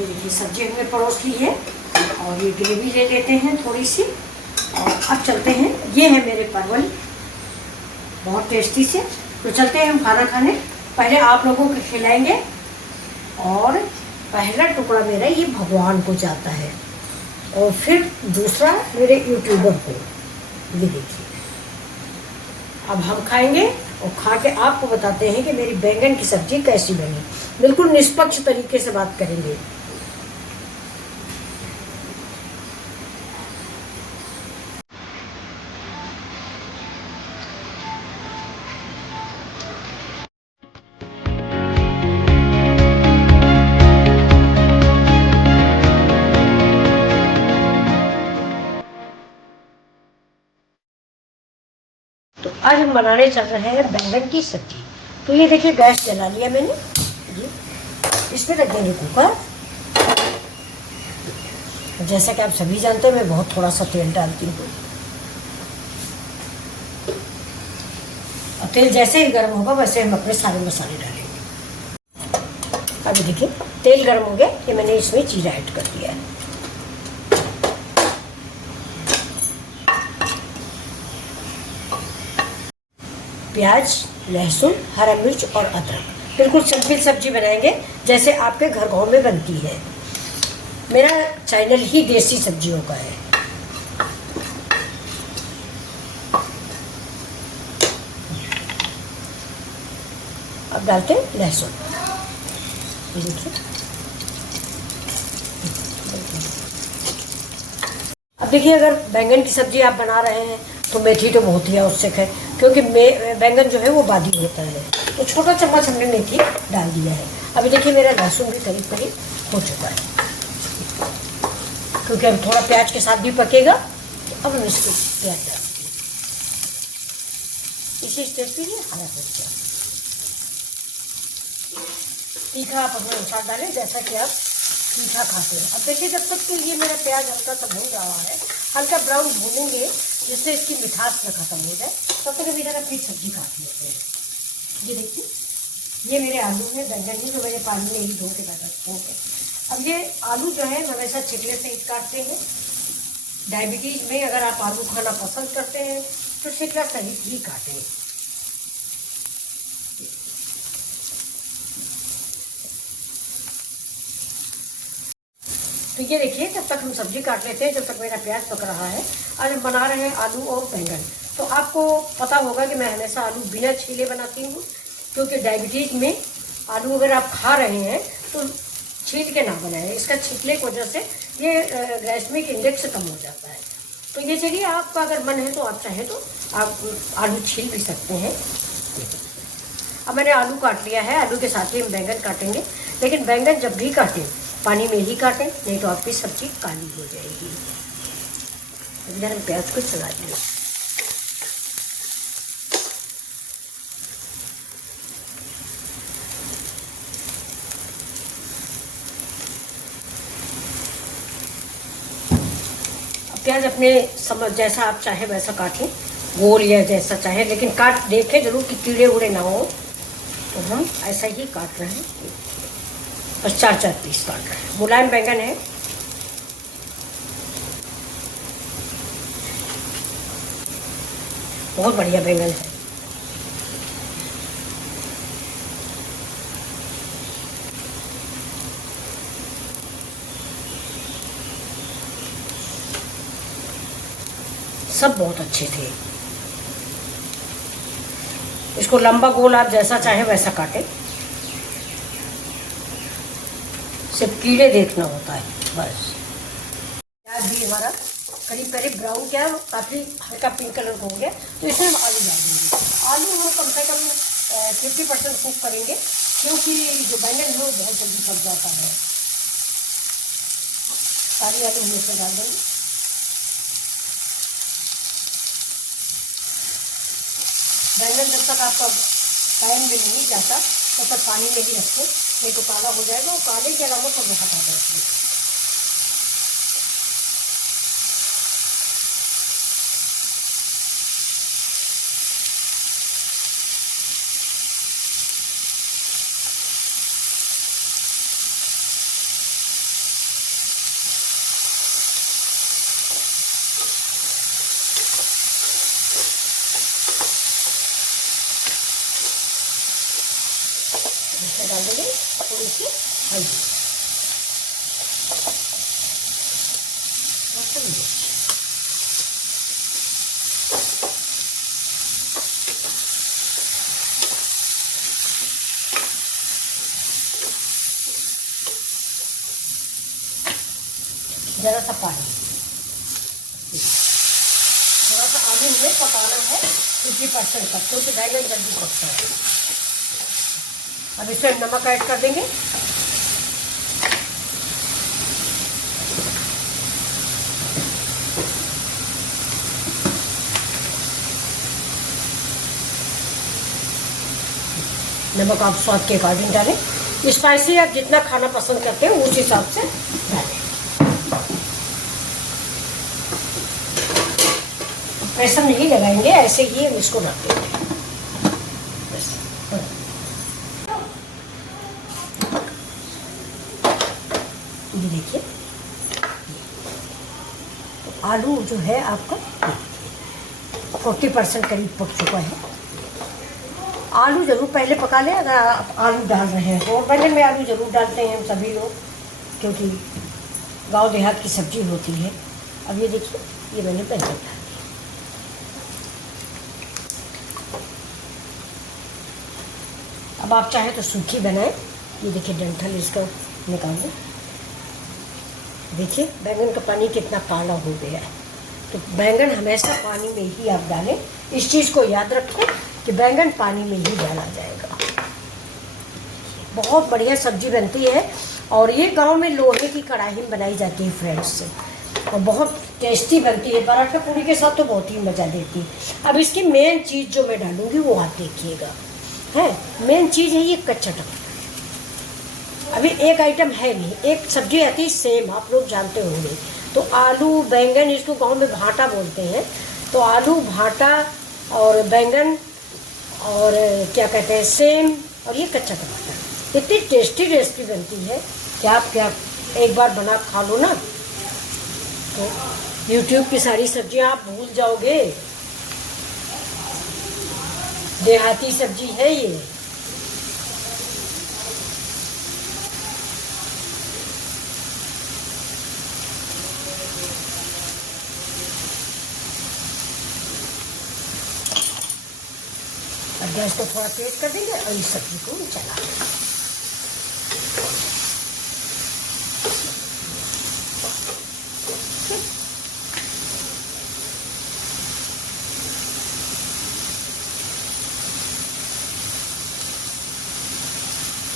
ये देखिए सब्जी हमने परोस ली है और ये ग्रेवी ले लेते हैं थोड़ी सी। और अब चलते हैं, ये है मेरे परवल बहुत टेस्टी से। तो चलते हैं हम खाना खाने। पहले आप लोगों को खिलाएंगे और पहला टुकड़ा मेरा ये भगवान को जाता है और फिर दूसरा मेरे यूट्यूबर को। ये देखिए अब हम खाएंगे और खा के आपको बताते हैं कि मेरी बैंगन की सब्जी कैसी बनी। बिल्कुल निष्पक्ष तरीके से बात करेंगे। तो आज हम बनाने चल रहे हैं बैंगन की सब्जी। तो ये देखिए गैस जला लिया मैंने जी। इसमें रख देंगे कुकर। जैसा कि आप सभी जानते हैं मैं बहुत थोड़ा सा तेल डालती हूँ और तेल जैसे ही गर्म होगा वैसे हम अपने सारे मसाले डालेंगे। अभी देखिए तेल गर्म हो गया, ये मैंने इसमें जीरा ऐड कर दिया है। प्याज, लहसुन, हरा मिर्च और अदरक। बिल्कुल सिंपल सब्जी बनाएंगे जैसे आपके घर गाँव में बनती है। मेरा चैनल ही देसी सब्जियों का है। अब डालते हैं लहसुन। देखिए अब देखिए अगर बैंगन की सब्जी आप बना रहे हैं तो मेथी तो बहुत ही आवश्यक है, क्योंकि बैंगन जो है वो बादी होता है। तो छोटा चम्मच हमने मेथी डाल दिया है। अभी देखिए मेरा लहसुन भी करीब करीब हो चुका है, क्योंकि अब थोड़ा प्याज के साथ भी पकेगा। तो अब हम इसको प्याज डाल देंगे। इसी स्टेज पे ये हरा मिर्च तीखा आप अपने अनुसार डालें जैसा कि आप तीखा खाते हैं। अब देखिए जब तक कि ये मेरा प्याज हल्का सा भून रहा है, हल्का ब्राउन भूनेंगे जिससे इसकी मिठास न खत्म हो जाए, तब तक अभी जरा फिर सब्जी काट लेते हैं। ये देखिए ये मेरे आलू हैं, बैंगन है जो मैंने पानी में ही धो के रखे हैं। अब ये आलू जो है हमेशा छिलके से ही काटते हैं। डायबिटीज में अगर आप आलू खाना पसंद करते हैं तो छिलका सहित ही काटें। तो ये देखिए जब तक हम सब्जी काट लेते हैं, जब तक मेरा प्याज पक रहा है। आज हम बना रहे हैं आलू और बैंगन। तो आपको पता होगा कि मैं हमेशा आलू बिना छीले बनाती हूँ, क्योंकि डायबिटीज में आलू अगर आप खा रहे हैं तो छील के ना बनाएं। इसका छीलने की वजह से ये ग्लाइसेमिक इंडेक्स कम हो जाता है। तो ये चलिए आपका अगर मन है तो आप चाहें तो आप आलू छील भी सकते हैं। अब मैंने आलू काट लिया है, आलू के साथ ही हम बैंगन काटेंगे। लेकिन बैंगन जब भी काटें पानी में ही काटें, नहीं तो आपकी सब्जी काली हो जाएगी। इधर हम प्याज को चला देंगे। प्याज अपने समझ जैसा आप चाहे वैसा काटें, गोल या जैसा चाहे, लेकिन काट देखें जरूर कि कीड़े उड़े ना हो। तो हम ऐसा ही काट रहे हैं, बस 4-4 पीस काट रहे हैं। मुलायम बैंगन है। बहुत बढ़िया बैंगन है। सब बहुत अच्छे थे। इसको लंबा गोल आप जैसा चाहे वैसा काटें, सिर्फ कीड़े देखना होता है बस। प्याज भी हमारा करीब करीब ब्राउन क्या काफ़ी हल्का पिंक कलर हो गया। तो इसमें हम आलू डाल देंगे। आलू हम कम से कम 50% कुक करेंगे, क्योंकि जो बैंगन है वो बहुत जल्दी पक जाता है। सारी आलू हम इसमें डाल देंगे। बैंगन जब तक आपका पैन में नहीं जाता तब तक पानी में ही रखें, नहीं तो काला हो जाएगा। और काले के अलावा सब हटा देंगे। इसमें डाल देंगे थोड़ी सी हल्दी, जरा सा पानी, थोड़ा सा आलू हमें पकाना है 50% तक, क्योंकि बैंगन जल्दी पकता है। अब इसमें नमक ऐड कर देंगे, नमक आप स्वाद के अकॉर्डिंग डालें, स्पाइसी आप जितना खाना पसंद करते हैं उस हिसाब से डालें। प्रेशर नहीं लगाएंगे, ऐसे ही हम इसको रख देंगे। ये देखिए तो आलू जो है आपका 40% करीब पक चुका है। आलू जरूर पहले पका लें अगर आप आलू डाल रहे हैं तो। बैंगन में आलू जरूर डालते हैं हम सभी लोग, क्योंकि गांव देहात की सब्जी होती है। अब ये देखिए, ये मैंने बैंगन डाल दिया। अब आप चाहे तो सूखी बनाएं। ये देखिए डंठल इसका निकाल दें। देखिए बैंगन का पानी कितना काला हो गया है। तो बैंगन हमेशा पानी में ही आप डालें। इस चीज़ को याद रखें कि बैंगन पानी में ही डाला जाएगा। बहुत बढ़िया सब्जी बनती है और ये गांव में लोहे की कढ़ाई में बनाई जाती है फ्रेंड्स से, और बहुत टेस्टी बनती है। पराठा पूरी के साथ तो बहुत ही मज़ा देती है। अब इसकी मेन चीज़ जो मैं डालूंगी वो आप देखिएगा, है मेन चीज़ है ये कच्चा टमाटर। अभी एक आइटम है नहीं, एक सब्जी आती है सेम, आप लोग जानते होंगे। तो आलू बैंगन, इसको गांव में भाटा बोलते हैं। तो आलू भाटा और बैंगन और क्या कहते हैं सेम, और ये कच्चा टमाटर। इतनी टेस्टी रेसिपी बनती है कि आप क्या एक बार बना खा लो ना तो यूट्यूब की सारी सब्जियां आप भूल जाओगे। देहाती सब्जी है ये। और गैस को थोड़ा तेज कर देंगे और इस सब्जी को चला देंगे।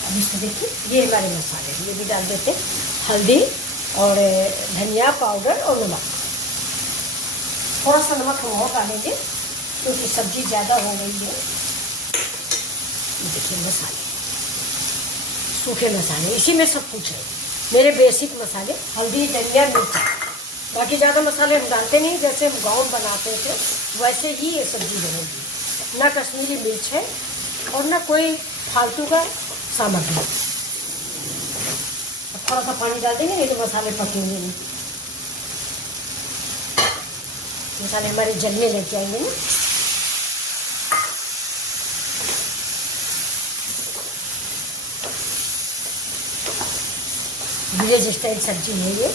अब इसको देखिए, ये हमारे मसाले ये भी डाल देते हैं। हल्दी और धनिया पाउडर और नमक, थोड़ा सा नमक हम और डालेंगे क्योंकि सब्जी ज़्यादा हो गई है। देखिए मसाले, सूखे मसाले, इसी में सब कुछ है। मेरे बेसिक मसाले हल्दी धनिया मिर्च, बाकी ज़्यादा मसाले हम डालते नहीं। जैसे हम गाँव बनाते थे वैसे ही ये सब्जी बनेगी। ना कश्मीरी मिर्च है और ना कोई फालतू का सामग्री। अब थोड़ा सा पानी डाल देंगे, नहीं तो मसाले पकेंगे नहीं। मसाले हमारे जलने लग जाएंगे ना। विलेज स्टाइल सब्जी है ये।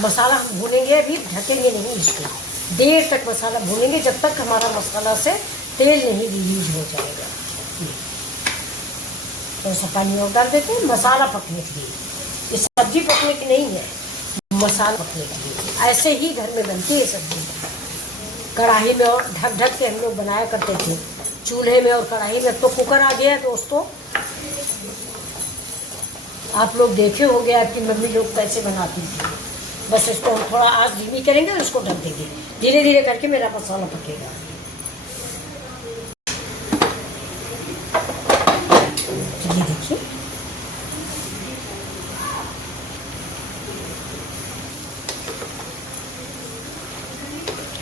मसाला हम भूनेंगे, अभी ढकेंगे नहीं इसको। देर तक मसाला भूनेंगे जब तक हमारा मसाला से तेल नहीं रिलीज हो जाएगा। थोड़ा सा पानी और डाल देते हैं मसाला पकने के लिए। ये सब्जी पकने की नहीं है, मसाला पकने के लिए। ऐसे ही घर में बनती है सब्जी, कढ़ाई में और ढक ढक के हम लोग बनाया करते थे, चूल्हे में और कढ़ाई में। तो कुकर आ गया है दोस्तों, आप लोग देखे होंगे आपकी मम्मी लोग कैसे बनाती थी। बस इसको हम थोड़ा आंच धीमी करेंगे और इसको ढक देंगे। धीरे धीरे करके मेरा मसाला पकेगा। ये देखिए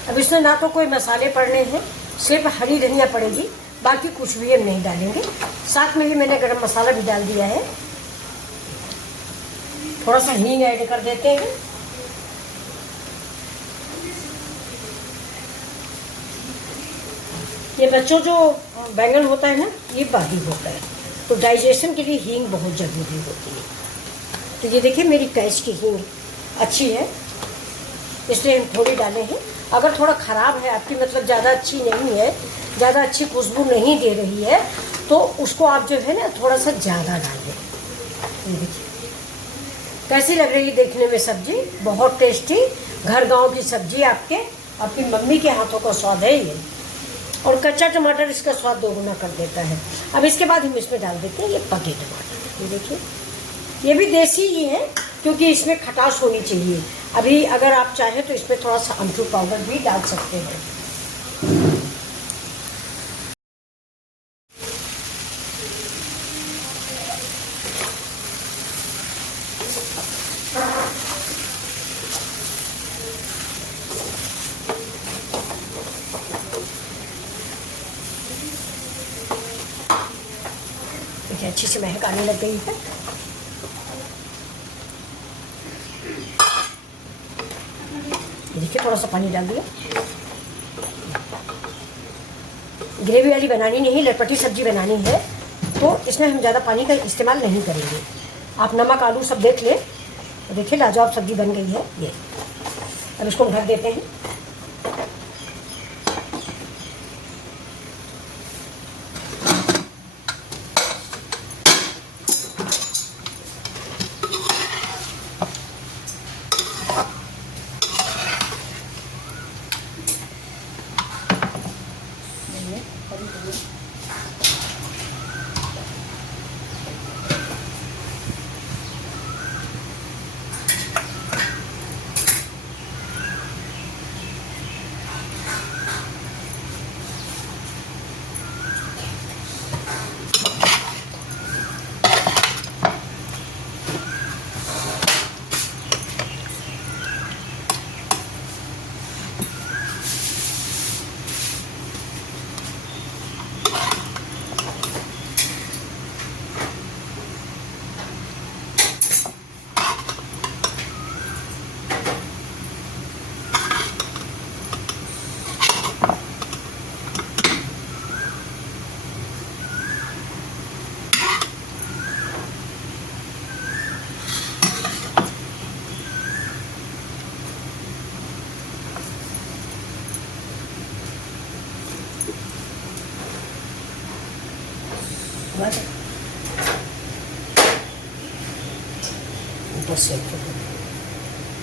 अब इसमें ना तो कोई मसाले पड़ने हैं, सिर्फ हरी धनिया पड़ेगी, बाकी कुछ भी हम नहीं डालेंगे। साथ में ही मैंने गरम मसाला भी डाल दिया है। थोड़ा सा हींग ऐड कर देते हैं। ये बच्चों जो बैंगन होता है ना, ये बादी होता है, तो डाइजेशन के लिए हींग बहुत ज़रूरी होती है। तो ये देखिए मेरी कैच की हींग अच्छी है, इसलिए हम थोड़ी डाले हैं। अगर थोड़ा ख़राब है आपकी, मतलब ज़्यादा अच्छी नहीं है, ज़्यादा अच्छी खुशबू नहीं दे रही है, तो उसको आप जो है ना थोड़ा सा ज़्यादा डालिए। ये देखिए कैसी लग रही है देखने में सब्जी, बहुत टेस्टी घर गांव की सब्जी, आपकी मम्मी के हाथों का स्वाद है ये। और कच्चा टमाटर इसका स्वाद दोगुना कर देता है। अब इसके बाद हम इसमें डाल देते हैं ये पके टमाटर। ये देखिए ये भी देसी ही है, क्योंकि इसमें खटास होनी चाहिए। अभी अगर आप चाहें तो इसमें थोड़ा सा अमचूर पाउडर भी डाल सकते हैं। देखिए अच्छी से महक आने लग गई है। देखिए थोड़ा सा पानी डाल दिया। ग्रेवी वाली बनानी नहीं, लटपटी सब्जी बनानी है, तो इसमें हम ज़्यादा पानी का इस्तेमाल नहीं करेंगे। आप नमक आलू सब देख लें। तो देखिए लाजवाब सब्जी बन गई है ये। अब इसको ढक देते हैं। बस